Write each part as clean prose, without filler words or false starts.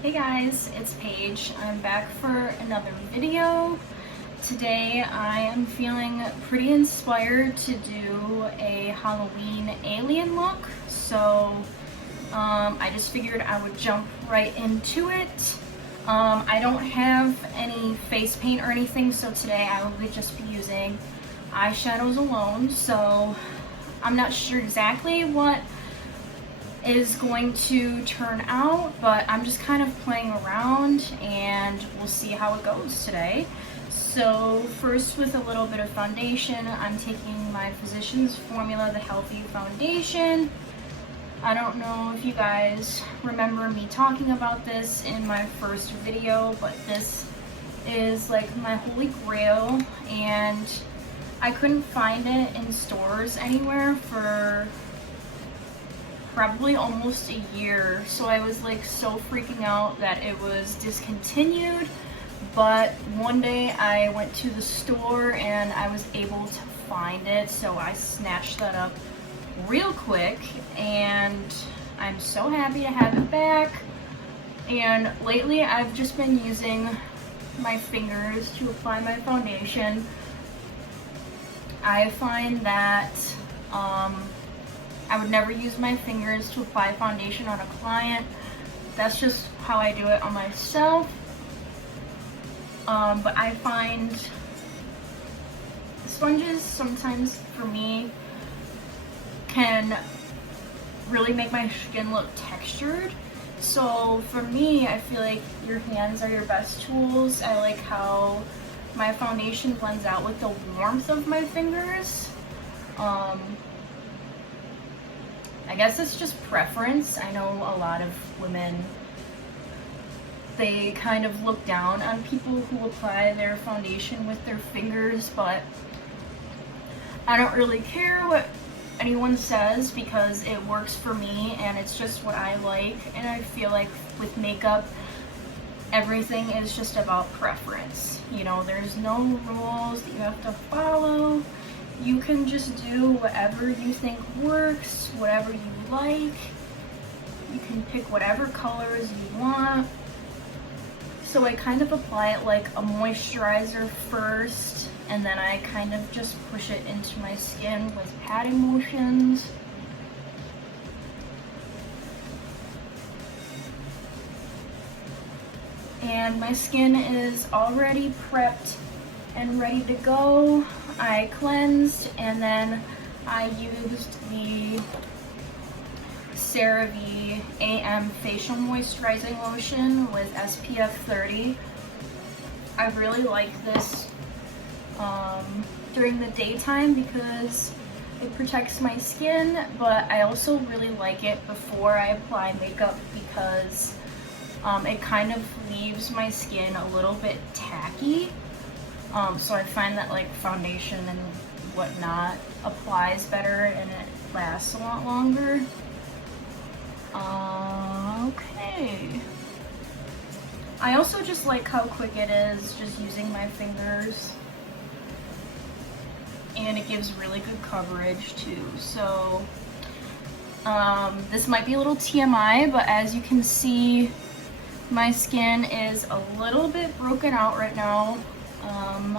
Hey guys, it's Paige. I'm back for another video. Today I am feeling pretty inspired to do a Halloween alien look, so I just figured I would jump right into it. I don't have any face paint or anything, so today I will just be using eyeshadows alone, so I'm not sure exactly what is going to turn out, but I'm just kind of playing around and we'll see how it goes today. So first, with a little bit of foundation, I'm taking my Physicians Formula The Healthy Foundation. I don't know if you guys remember me talking about this in my first video, but this is like my holy grail, and I couldn't find it in stores anywhere for probably almost a year, so I was like so freaking out that it was discontinued. But one day I went to the store and I was able to find it, so I snatched that up real quick and I'm so happy to have it back. And lately I've just been using my fingers to apply my foundation. I find that I would never use my fingers to apply foundation on a client. That's just how I do it on myself. But I find sponges sometimes, for me, can really make my skin look textured. So for me, I feel like your hands are your best tools. I like how my foundation blends out with the warmth of my fingers. I guess it's just preference. I know a lot of women, they kind of look down on people who apply their foundation with their fingers, but I don't really care what anyone says because it works for me and it's just what I like. And I feel like with makeup, everything is just about preference. You know, there's no rules that you have to follow. You can just do whatever you think works, whatever you like. You can pick whatever colors you want. So I kind of apply it like a moisturizer first, and then I kind of just push it into my skin with patting motions. And my skin is already prepped and ready to go. I cleansed and then I used the CeraVe AM Facial Moisturizing Lotion with SPF 30. I really like this during the daytime because it protects my skin, but I also really like it before I apply makeup because it kind of leaves my skin a little bit tacky. So I find that like foundation and whatnot applies better and it lasts a lot longer. Okay. I also just like how quick it is just using my fingers. And it gives really good coverage too. So this might be a little TMI, but as you can see, my skin is a little bit broken out right now.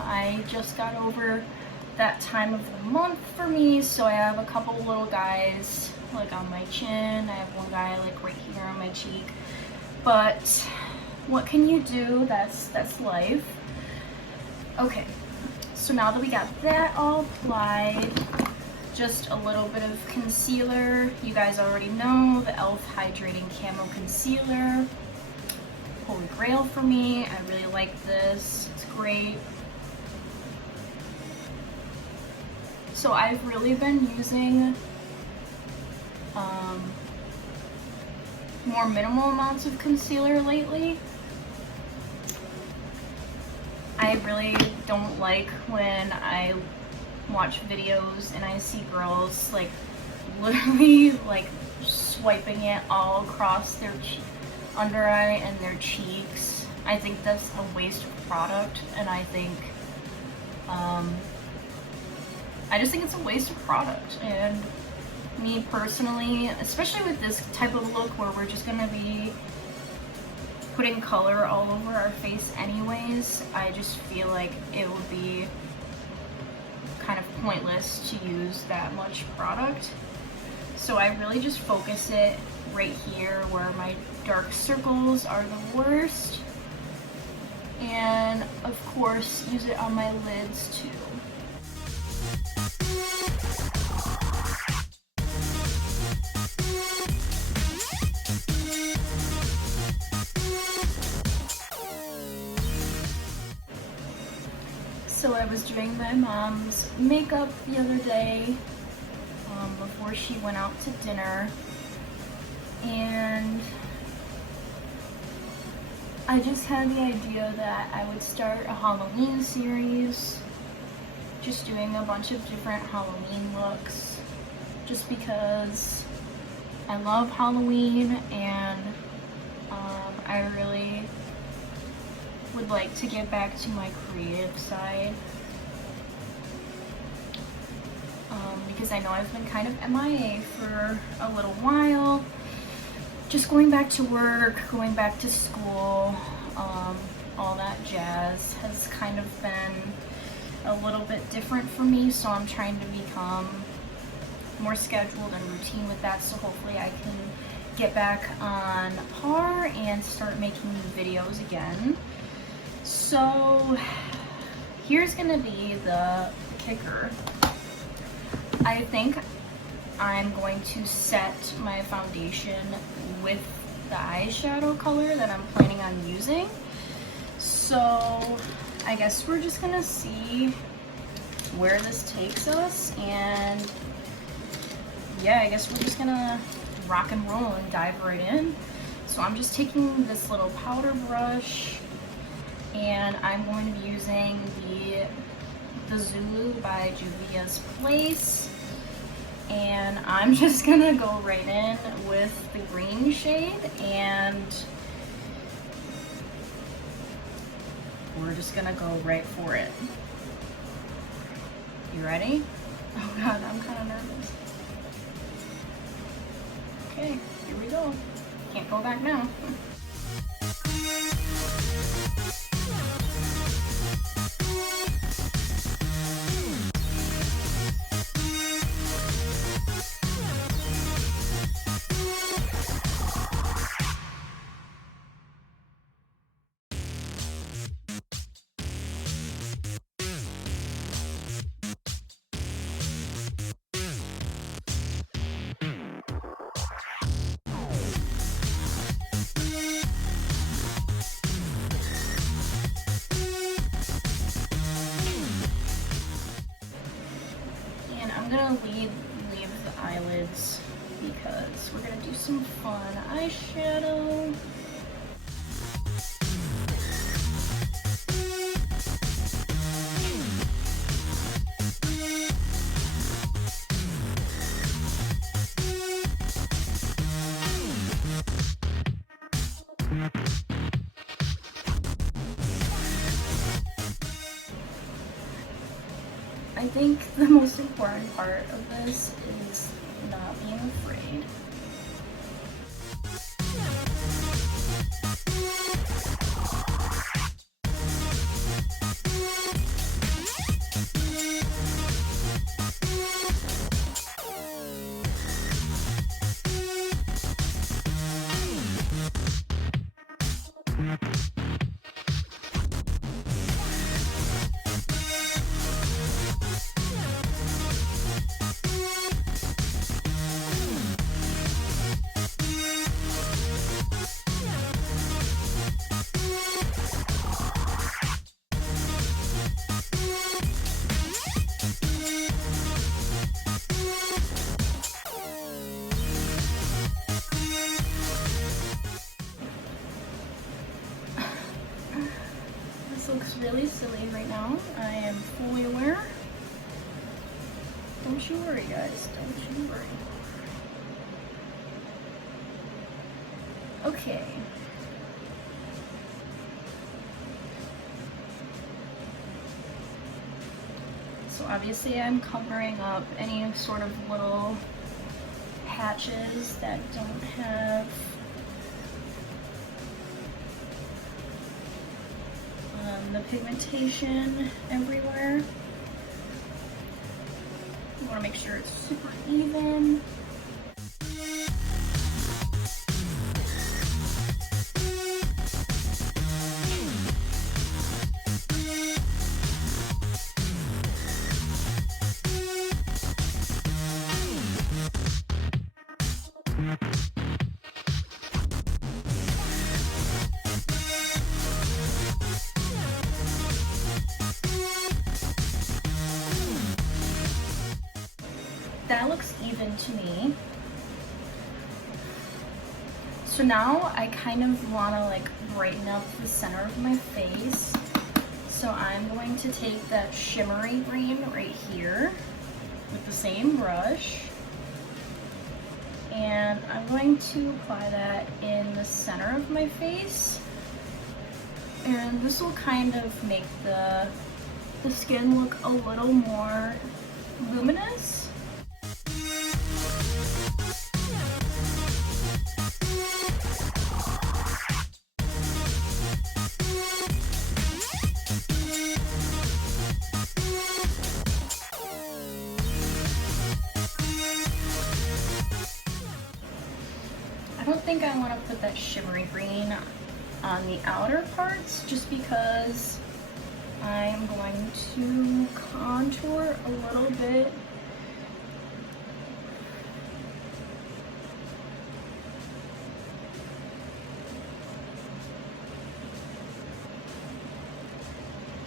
I just got over that time of the month for me, so I have a couple little guys like on my chin. I have one guy like right here on my cheek. But what can you do? That's life. Okay, so now that we got that all applied, just a little bit of concealer. You guys already know the e.l.f. Hydrating Camo Concealer. Holy grail for me. I really like this. It's great. So I've really been using more minimal amounts of concealer lately. I really don't like when I watch videos and I see girls like literally like swiping it all across their under eye and their cheeks. I think that's a waste of product, and I think I just think it's a waste of product. And me personally, especially with this type of look where we're just gonna be putting color all over our face anyways, I just feel like it would be kind of pointless to use that much product. So I really just focus it right here where my dark circles are the worst. And of course, use it on my lids too. So I was doing my mom's makeup the other day before she went out to dinner, and I just had the idea that I would start a Halloween series, just doing a bunch of different Halloween looks, just because I love Halloween and I really would like to get back to my creative side, because I know I've been kind of MIA for a little while, just going back to work, going back to school, all that jazz has kind of been a little bit different for me, so I'm trying to become more scheduled and routine with that, so hopefully I can get back on par and start making new videos again. So here's gonna be the kicker. I think I'm going to set my foundation with the eyeshadow color that I'm planning on using. So I guess we're just gonna see where this takes us, and yeah, I guess we're just gonna rock and roll and dive right in. So I'm just taking this little powder brush, and I'm going to be using the Zulu by Juvia's Place, and I'm just gonna go right in with the green shade, and we're just gonna go right for it. You ready? Oh god, I'm kind of nervous. Okay, here we go. Can't go back now. I'm gonna leave the eyelids because we're gonna do some fun eyeshadow. I think the most important part of this is not being afraid. Looks really silly right now. I am fully aware. Don't you worry, guys. Don't you worry. Okay. So obviously I'm covering up any sort of little patches that don't have pigmentation everywhere. You want to make sure it's super even. That looks even to me. So now I kind of want to like brighten up the center of my face. So I'm going to take that shimmery green right here with the same brush. And I'm going to apply that in the center of my face. And this will kind of make the skin look a little more luminous. I don't think I want to put that shimmery green on the outer parts just because I'm going to contour a little bit.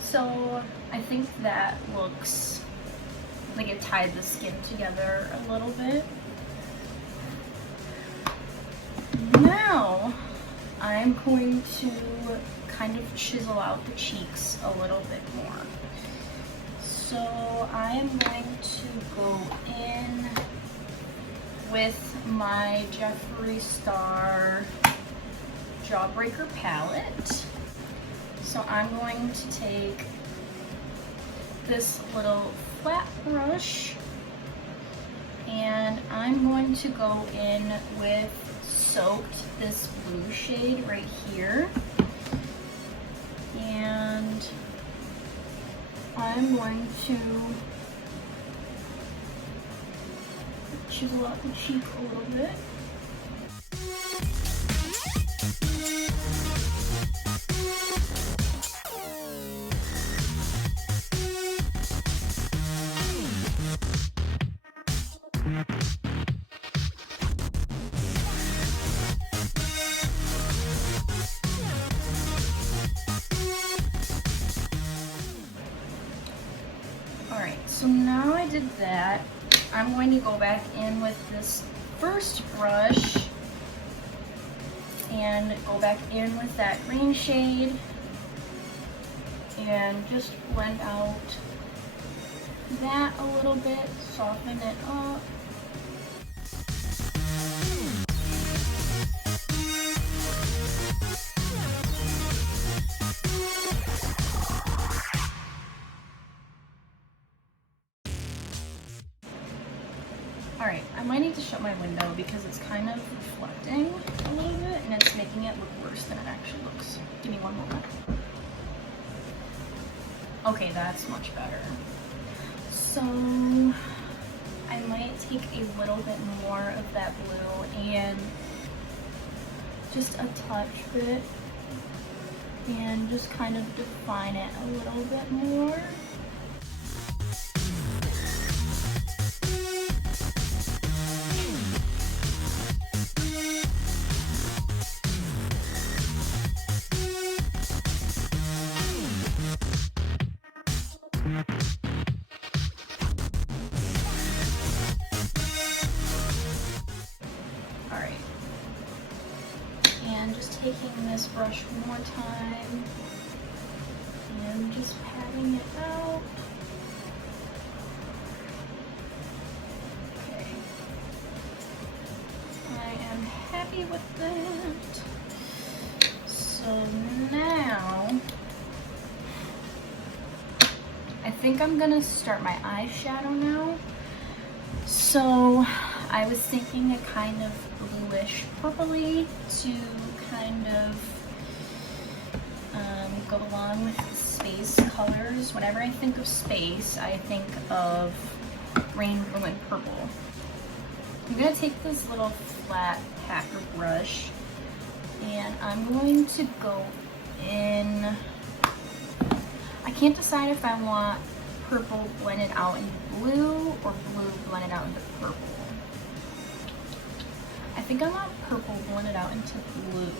So I think that looks like it tied the skin together a little bit. Now I'm going to kind of chisel out the cheeks a little bit more. So I am going to go in with my Jeffree Star Jawbreaker palette. So I'm going to take this little flat brush and I'm going to go in with Soaked, this blue shade right here, and I'm going to chisel out the cheek a little bit. Alright, so now I did that, I'm going to go back in with this first brush and go back in with that green shade and just blend out that a little bit, soften it up. Alright, I might need to shut my window because it's kind of reflecting a little bit and it's making it look worse than it actually looks. Give me one moment. Okay, that's much better. So I might take a little bit more of that blue and just a touch bit and just kind of define it a little bit more. Alright, and just taking this brush one more time and just patting it out. Okay, I am happy with that. So now I think I'm gonna start my eyeshadow now. So I was thinking a kind of bluish purpley to kind of go along with the space space colors. Whenever I think of space, I think of rainbow and purple. I'm gonna take this little flat packer brush and I'm going to go in. I can't decide if I want purple blended out into blue or blue blended out into purple. I think I want purple blended out into blue.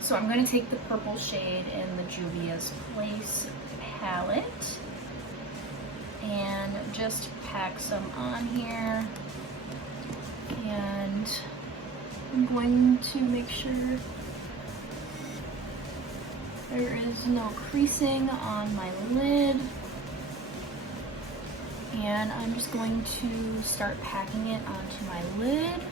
So I'm going to take the purple shade in the Juvia's Place palette and just pack some on here. And I'm going to make sure there is no creasing on my lid. And I'm just going to start packing it onto my lid.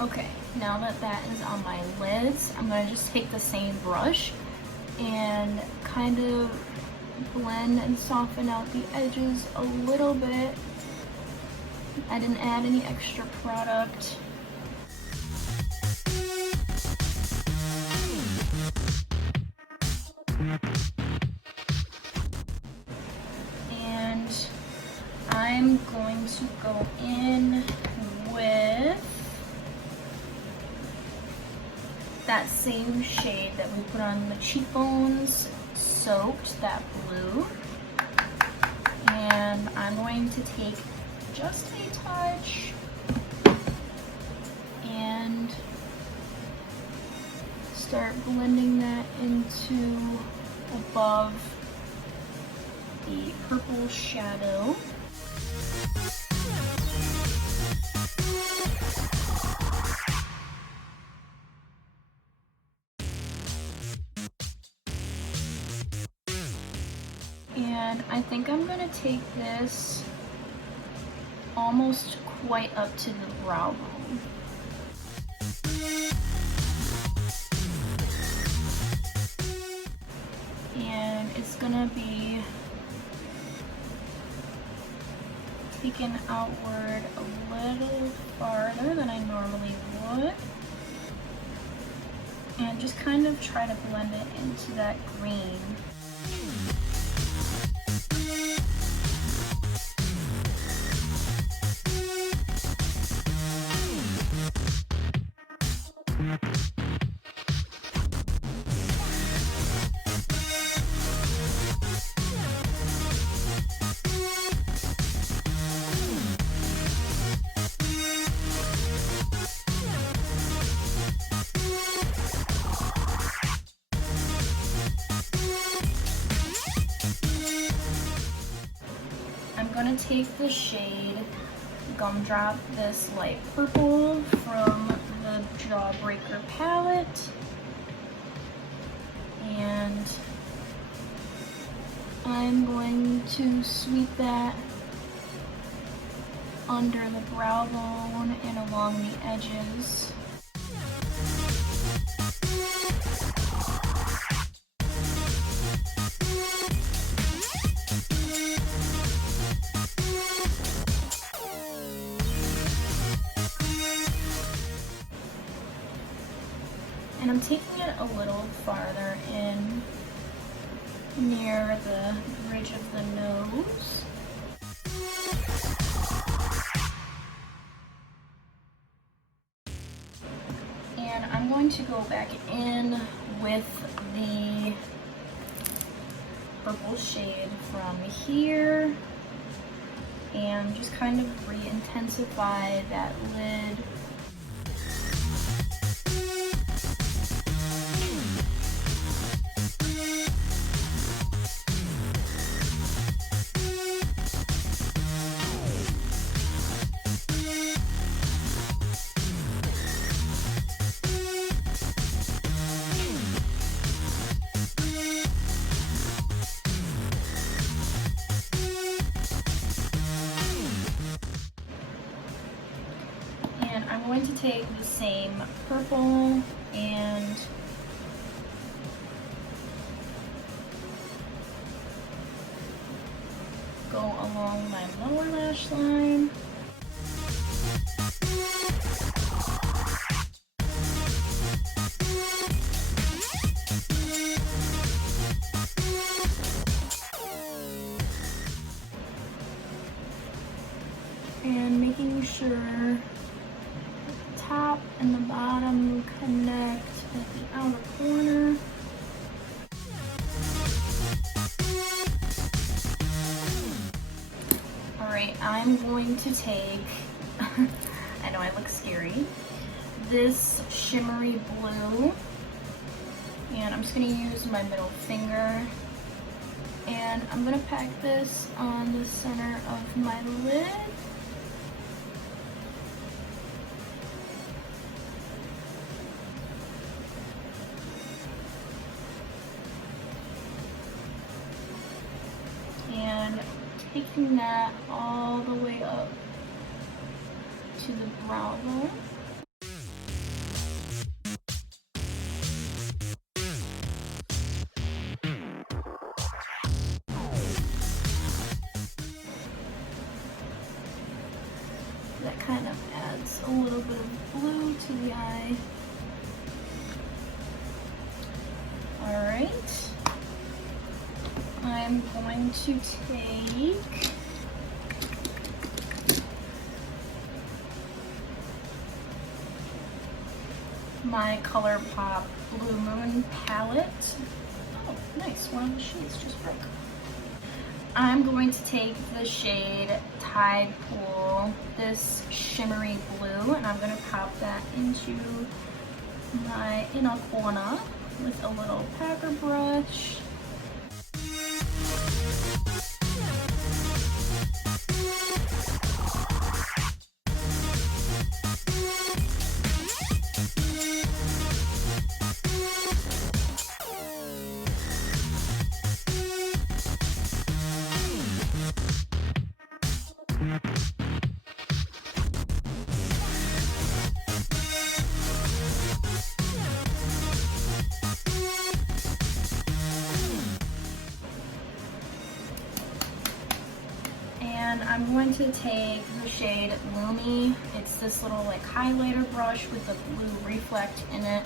Okay, now that that is on my lids, I'm going to just take the same brush and kind of blend and soften out the edges a little bit. I didn't add any extra product. And I'm going to go in with that same shade that we put on the cheekbones, Soaked, that blue. And I'm going to take just a touch and start blending that into above the purple shadow. And I think I'm gonna take this almost quite up to the brow bone. And it's gonna be taken outward a little farther than I normally would. And just kind of try to blend it into that green. I'm gonna take the shade Gumdrop, this light purple from the Jawbreaker palette, and I'm going to sweep that under the brow bone and along the edges. And I'm taking it a little farther in near the bridge of the nose. And I'm going to go back in with the purple shade from here and just kind of re-intensify that lid. going to take the same purple and go along my lower lash line. And making sure the top and the bottom connect at the outer corner. Alright, I'm going to take, I know I look scary, this shimmery blue, and I'm just going to use my middle finger, and I'm going to pack this on the center of my lid. And taking that all the way up to the brow bone. That kind of adds a little bit of blue to the eye. Alright. I'm going to take my ColourPop Blue Moon palette. Oh, nice. One of the shades just broke. I'm going to take the shade Tide Pool, this shimmery blue, and I'm going to pop that into my inner corner with a little packer brush. And I'm going to take the shade Lumi. It's this little like highlighter brush with a blue reflect in it.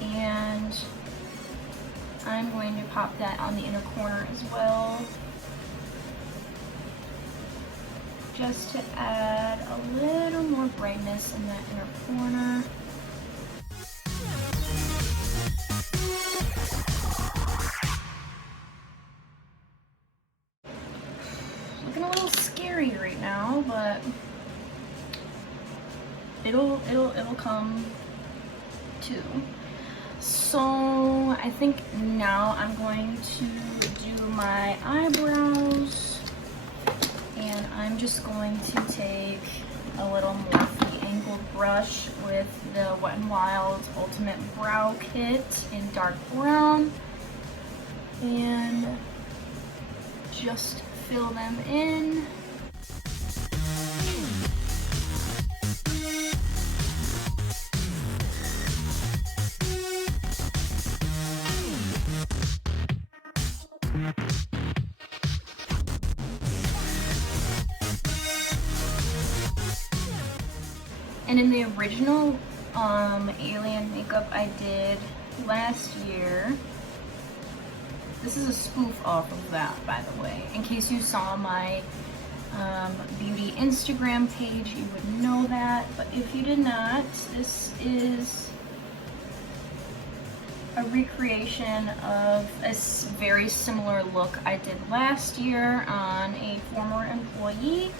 And I'm going to pop that on the inner corner as well, just to add a little more brightness in that inner corner. Looking a little scary right now, but it'll come too. So I think now I'm going to do my eyebrows, and I'm just going to take a little Morphe angled brush with the Wet n Wild Ultimate Brow Kit in dark brown, and just fill them in. And in the original alien makeup I did last year, this is a spoof off of that, by the way. In case you saw my beauty Instagram page, you would know that. But if you did not, this is a recreation of a very similar look I did last year on a former employee.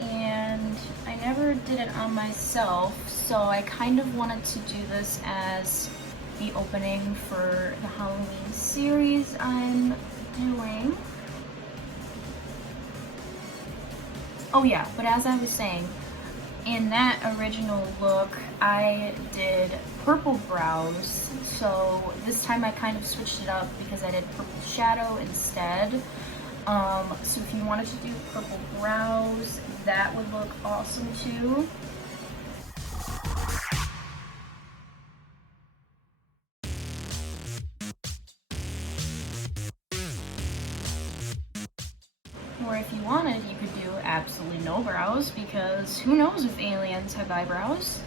And I never did it on myself, so I kind of wanted to do this as the opening for the Halloween series I'm doing. Oh yeah, but as I was saying, in that original look, I did purple brows, so this time I kind of switched it up because I did purple shadow instead. So if you wanted to do purple brows, that would look awesome too. Or if you wanted, you could do absolutely no brows, because who knows if aliens have eyebrows.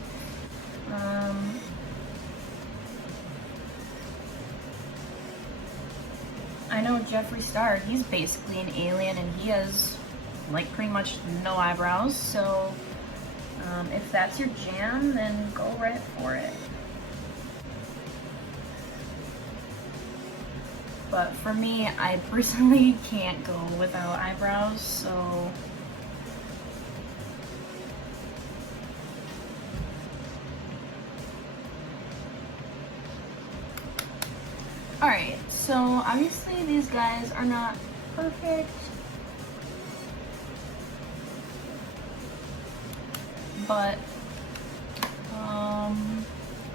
I know Jeffree Star, he's basically an alien and he has like pretty much no eyebrows, so if that's your jam, then go right for it. But for me, I personally can't go without eyebrows, so alright, so obviously these guys are not perfect, but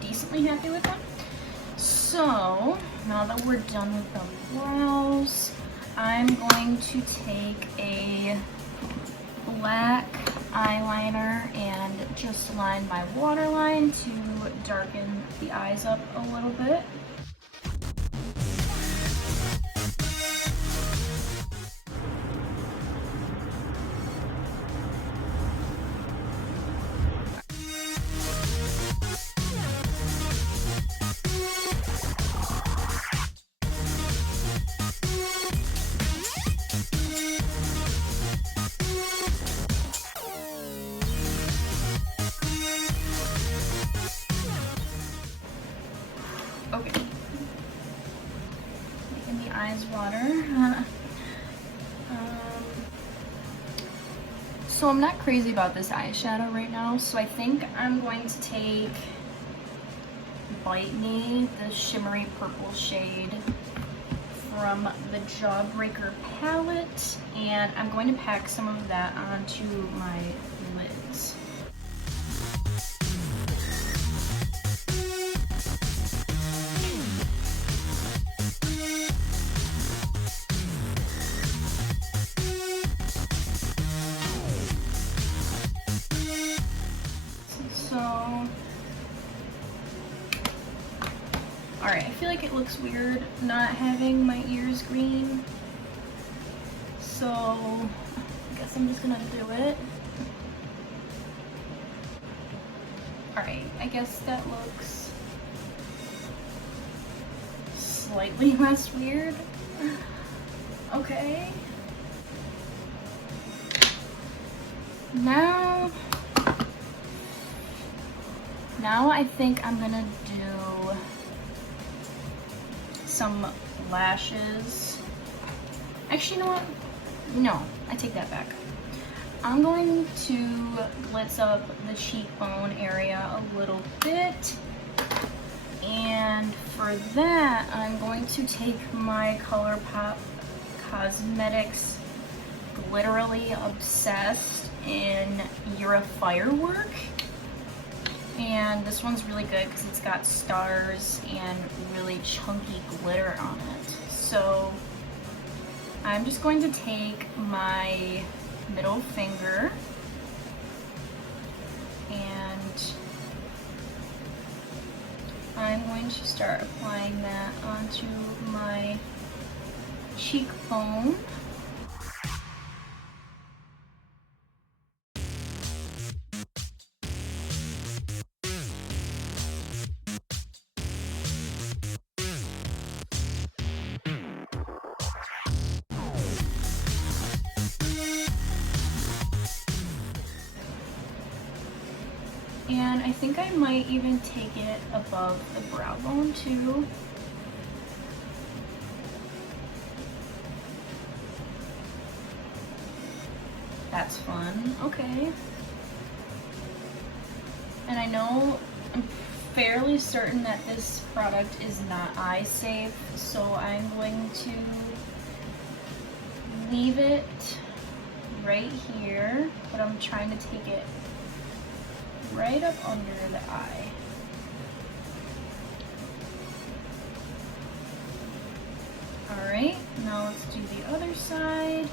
decently happy with them. So now that we're done with the brows, I'm going to take a black eyeliner and just line my waterline to darken the eyes up a little bit. Okay, making the eyes water. So I'm not crazy about this eyeshadow right now, so I think I'm going to take Bite Me, the shimmery purple shade from the Jawbreaker palette, and I'm going to pack some of that onto my lids. Alright, I feel like it looks weird not having my ears green, so I guess I'm just gonna do it. Alright, I guess that looks slightly less weird. Okay. Now I think I'm gonna do some lashes. Actually, you know what? No, I take that back. I'm going to glitz up the cheekbone area a little bit. And for that, I'm going to take my ColourPop Cosmetics Glitterly Obsessed in You're a Firework. And this one's really good because it's got stars and really chunky glitter on it. So I'm just going to take my middle finger and I'm going to start applying that onto my cheekbone. And I think I might even take it above the brow bone too. That's fun. Okay. And I know, I'm fairly certain that this product is not eye safe, so I'm going to leave it right here, but I'm trying to take it right up under the eye. Alright, now let's do the other side.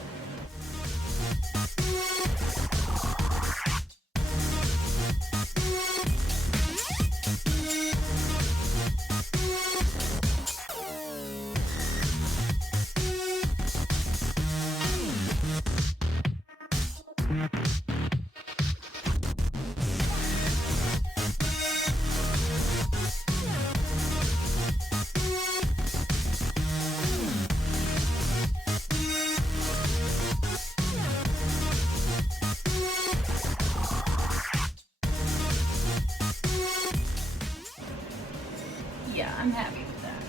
Yeah, I'm happy with that.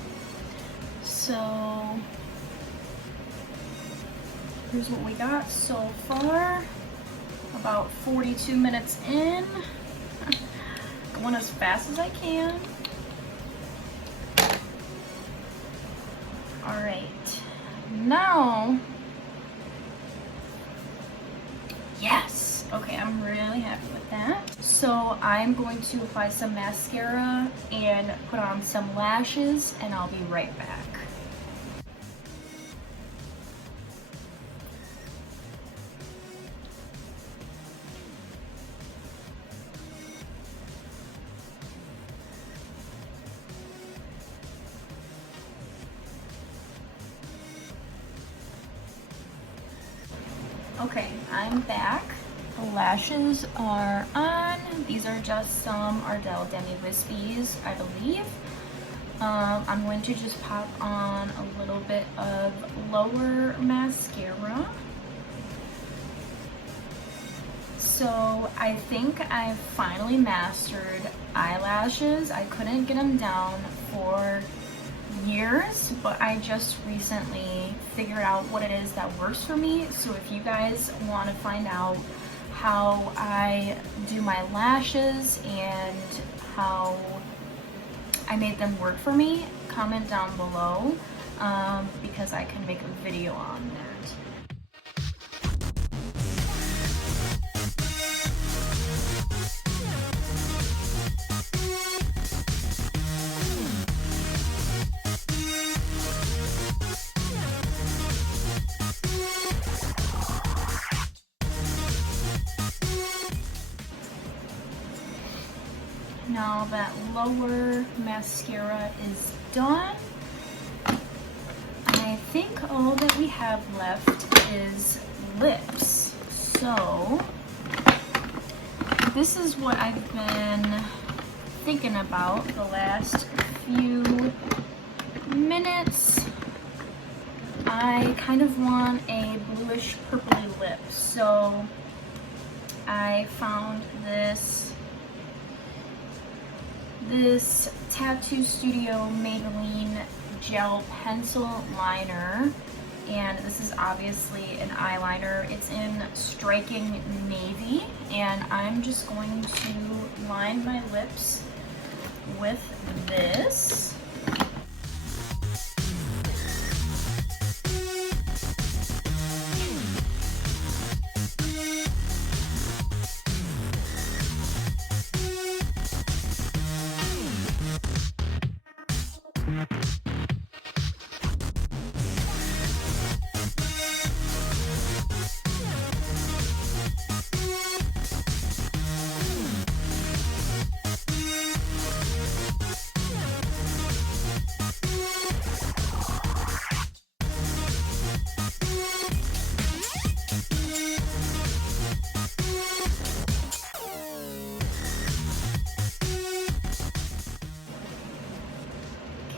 So here's what we got so far. About 42 minutes in. Going as fast as I can. All right, now, yes, okay, I'm really happy with that. So I'm going to apply some mascara and put on some lashes, and I'll be right back. Okay, I'm back. The lashes are on. These are just some Ardell Demi Wispies, I believe. I'm going to just pop on a little bit of lower mascara. So I think I've finally mastered eyelashes. I couldn't get them down for years, but I just recently figured out what it is that works for me. So if you guys want to find out how I do my lashes and how I made them work for me, comment down below, because I can make a video on that. Now that lower mascara is done, I think all that we have left is lips. So this is what I've been thinking about the last few minutes. I kind of want a bluish purpley lip, so I found this Tattoo Studio Maybelline gel pencil liner, and this is obviously an eyeliner. It's in Striking Navy, and I'm just going to line my lips with this.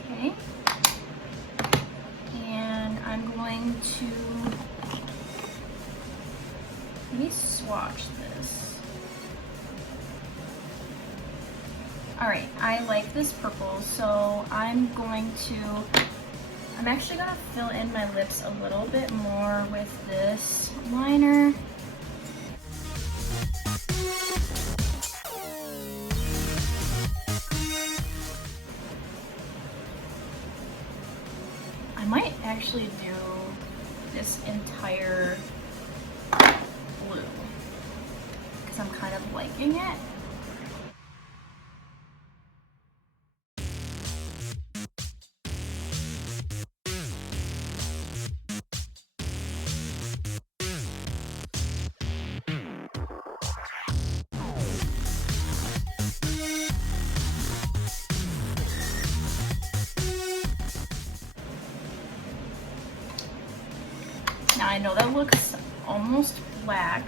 Okay, and I'm going to, let me swatch this. All right, I like this purple, so I'm actually gonna fill in my lips a little bit more with this liner. I might actually do this entire blue because I'm kind of liking it. Now I know that looks almost black,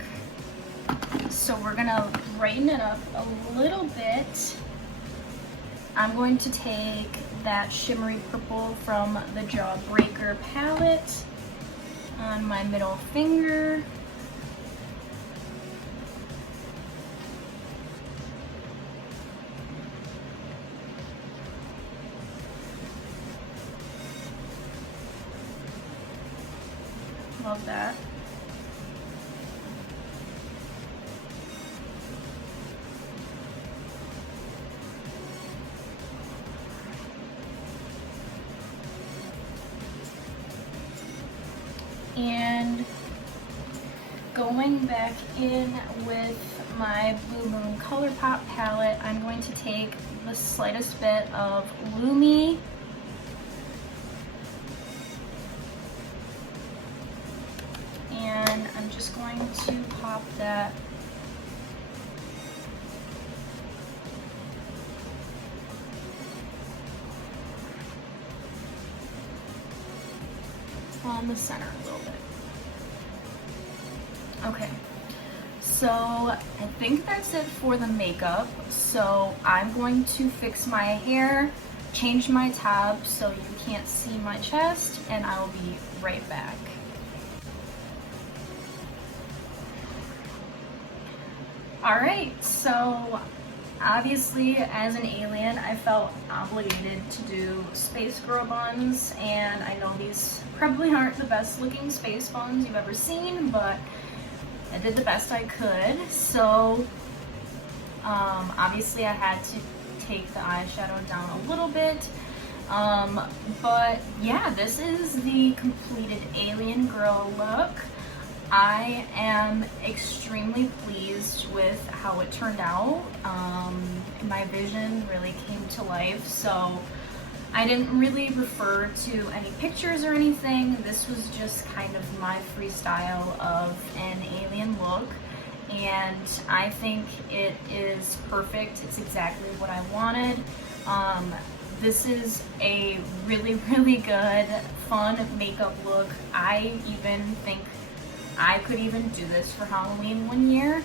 so we're gonna brighten it up a little bit. I'm going to take that shimmery purple from the Jawbreaker palette on my middle finger. Love that. And going back in with my Blue Moon ColourPop palette, I'm going to take the slightest bit of Lumi and I'm just going to pop that on the center a little bit. Okay, so I think that's it for the makeup. So I'm going to fix my hair, change my top so you can't see my chest, and I'll be right back. Alright, so obviously as an alien I felt obligated to do space girl buns, and I know these probably aren't the best looking space buns you've ever seen, but I did the best I could. So obviously I had to take the eyeshadow down a little bit, but yeah, this is the completed alien girl look. I am extremely pleased with how it turned out. My vision really came to life, so I didn't really refer to any pictures or anything. This was just kind of my freestyle of an alien look, and I think it is perfect. It's exactly what I wanted. This is a really, really good, fun makeup look. I even think I could even do this for Halloween one year,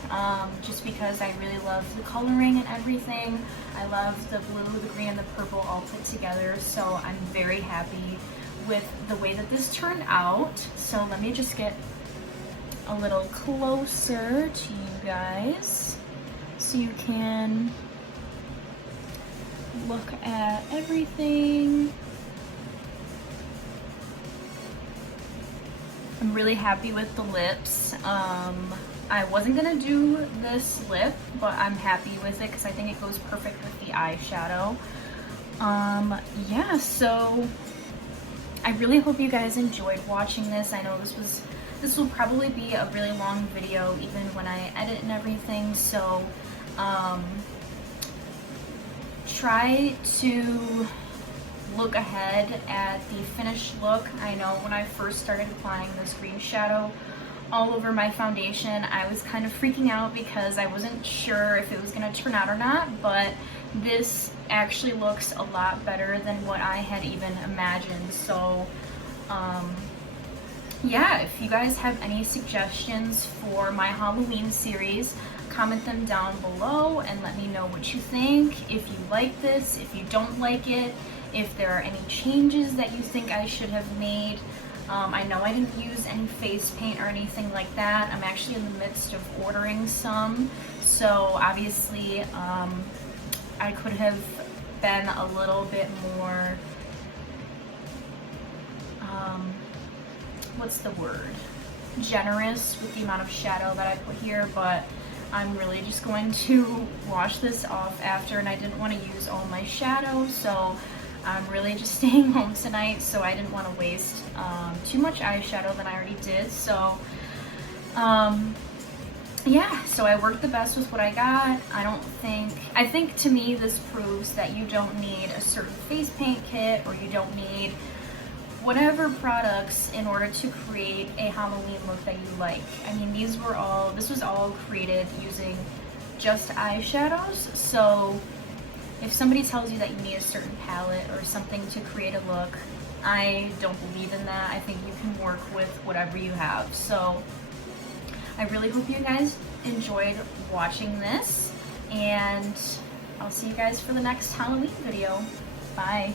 just because I really love the coloring and everything. I love the blue, the green, and the purple all put together, so I'm very happy with the way that this turned out. So let me just get a little closer to you guys so you can look at everything. I'm really happy with the lips. I wasn't gonna do this lip, but I'm happy with it because I think it goes perfect with the eyeshadow. Yeah, so I really hope you guys enjoyed watching this. I know this will probably be a really long video even when I edit and everything, so try to look ahead at the finished look. I know when I first started applying this green shadow all over my foundation, I was kind of freaking out because I wasn't sure if it was going to turn out or not, but this actually looks a lot better than what I had even imagined. So yeah, if you guys have any suggestions for my Halloween series, comment them down below and let me know what you think. If you like this, if you don't like it, if there are any changes that you think I should have made. I know I didn't use any face paint or anything like that. I'm actually in the midst of ordering some, so obviously I could have been a little bit more, what's the word, generous with the amount of shadow that I put here, but I'm really just going to wash this off after, and I didn't want to use all my shadow, so I'm really just staying home tonight, so I didn't want to waste too much eyeshadow than I already did. So yeah, so I worked the best with what I got. I think to me this proves that you don't need a certain face paint kit, or you don't need whatever products in order to create a Halloween look that you like. I mean, this was all created using just eyeshadows, so if somebody tells you that you need a certain palette or something to create a look, I don't believe in that. I think you can work with whatever you have. So I really hope you guys enjoyed watching this, and I'll see you guys for the next Halloween video. Bye.